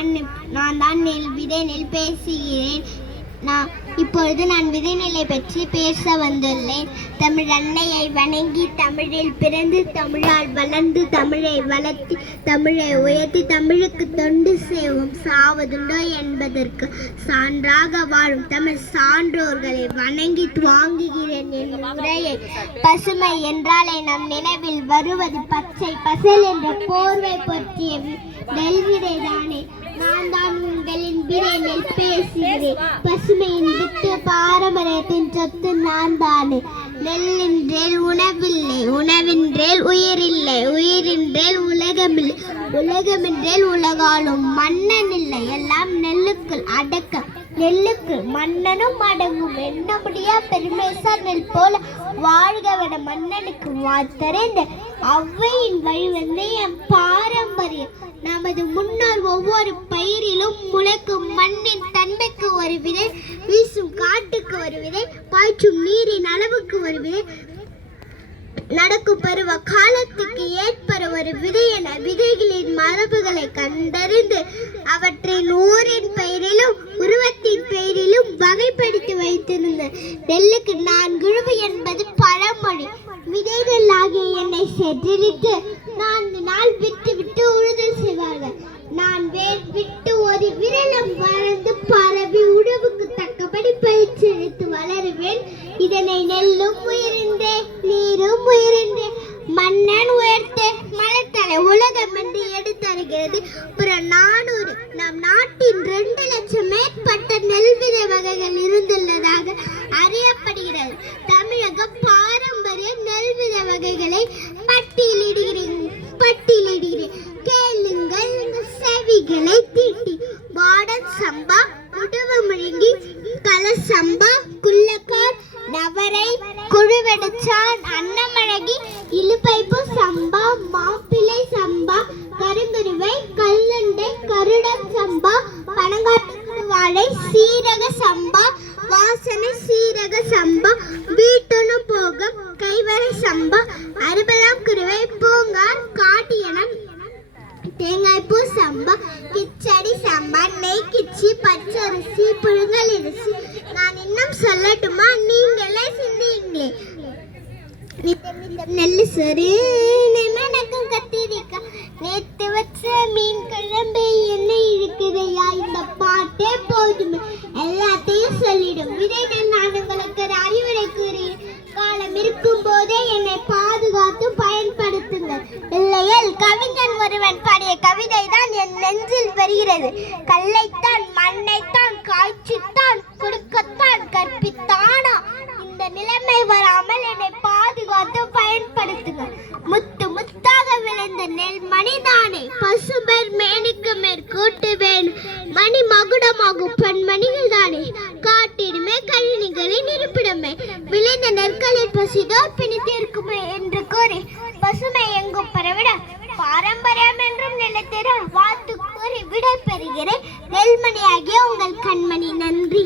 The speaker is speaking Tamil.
நான் நான் தான் நெல் விதை நெல் பேசுகிறேன். நான் இப்பொழுது நான் விதைநிலை பற்றி பேச வந்துள்ளேன். தமிழ் அன்னையை வணங்கி தமிழில் பிறந்து தமிழால் வளர்ந்து தமிழை வளர்த்தி தமிழை உயர்த்தி தமிழுக்கு தொண்டு செய்வோம். சாவதுண்டோ என்பதற்கு சான்றாக வாழும் தமிழ் சான்றோர்களை வணங்கி துவாங்குகிறேன். என் உரையை பசுமை என்றாலே நம் நினைவில் வருவது பச்சை பசல் என்ற போர்வை பற்றிய நெல்விதை தானே நான் தான் உங்களின் பிரேனில் பேசுகிறேன். பசுமையின் விட்டு பாரம்பரியத்தின் சொத்து நான் தானே நெல்லின்றேல் உணவில்லை உணவின்றேல் உயிரில்லை உயிரின்றேல் உலகமில்லை உலகமின்றேல் உலகாலும். மன்னன் இல்லை எல்லாம் நெல்லுக்குள் அடக்கம். நெல்லுக்கு மன்னனும் அடங்கும் என்னமுடியா பெருமேசா நெல் போல வாழ்கவன மன்னனுக்கு வாத்தறிந்த அவ்வையின் வழி வந்து என் பாரம்பரியம். நமது முன்னோர் ஒவ்வொரு பயிரிலும் முளைக்கும் மண்ணின் தன்மைக்கு ஒரு விதை வீசும் காட்டுக்கு ஒரு விதை பாய்ச்சும் நீரின் அளவுக்கு ஒரு விதை நடக்கும் பருவ காலத்துக்கு ஏற்ப ஒரு விதை என விதைகளின் மரபுகளை கண்டறிந்து அவற்றின் ஊரின் வகைப்படுத்தி வைத்திருந்த நெல்லுக்கு நான் குழுவு என்பது பழமொழி. விதை நெல்லாகிய என்னை சென்றிருத்து நான்கு நாள் விட்டு விட்டு உழுதல் செய்வார்கள். நான் வேர் விட்டு ஒரு விரலம் வளர்ந்து பரவி உணவுக்கு தக்கபடி பயிற்சி எடுத்து வளருவேன். இதனை நெல்லும் உயிரின்றே நீரும் உயிரின்றே மன்னன் உயர்த்தே மலத்தலை உலகம் என்று எடுத்தருகிறது. பிற நானூறு நம் நாட்டின் ரெண்டு லட்சம் மேற்பட்ட நெல் விதை வகைகள் இருந்துள்ளதாக அறியப்படுகிறது தமிழக பாரம்பரிய நெல் விதை வகைகளை பட்டியலிடுகிறேன். பட்டியலிடுகிறேன். கேளுங்கள் செவிகளை தீட்டி. மாடல் சம்பா உடவு முழுங்கி கல சம்பா குள்ளக்கார் நவரை குழுவெடுச்சான் அன்னமழகி இழுப்பைப்பு சம்பா மாப்பிள்ளை சம்பா கருங்குருவை கல்லண்டை கருடன் சம்பா பனங்காட்டு வாழை சீரக சம்பா வாசனை சீரக சம்பா வீட்டு கைவரை சம்பா அறுபதாம் குருவை பூங்கார் காட்டியனம் தேங்காய்ப்பூ சம்பா கிச்சடி சம்பா நெய் கிச்சி பச்சரிசி புழுங்கல் அரிசி நான் இன்னும் சொல்லட்டுமா? நீங்களே சிந்திங்களே நெல்லு சரி மணக்கும் கத்திரிக்கா நேத்து வச்ச மீன் குழம்பு என்ன இருக்குதையா இந்த பாட்டே தான் நெஞ்சில் வருகிறது கல்லைத்தான் மண்ணைத்தான் காய்ச்சித்தான் கொடுக்கத்தான் கற்பித்தானா? இந்த நிலைமை வராமல் என்னை பாதுகாத்து பயன்படுத்துங்க முத்து முத்தாக விளைந்த நெல் மணிதானே? பசுபெர் மேனிக்கு மேற்கூட்டு வேணும் மணி மகுடமாகும் பெண்மணிகள் தானே காட்டிடுமே கழினிகளின் இருப்பிடமே. விளைந்த நெற்களின் பசிதோ பிணித்திருக்குமே என்று கூறி பசுமை எங்கும் பரவிட பாரம்பரியம் என்றும் நினைத்திட உங்கள் கண்மணி நன்றி.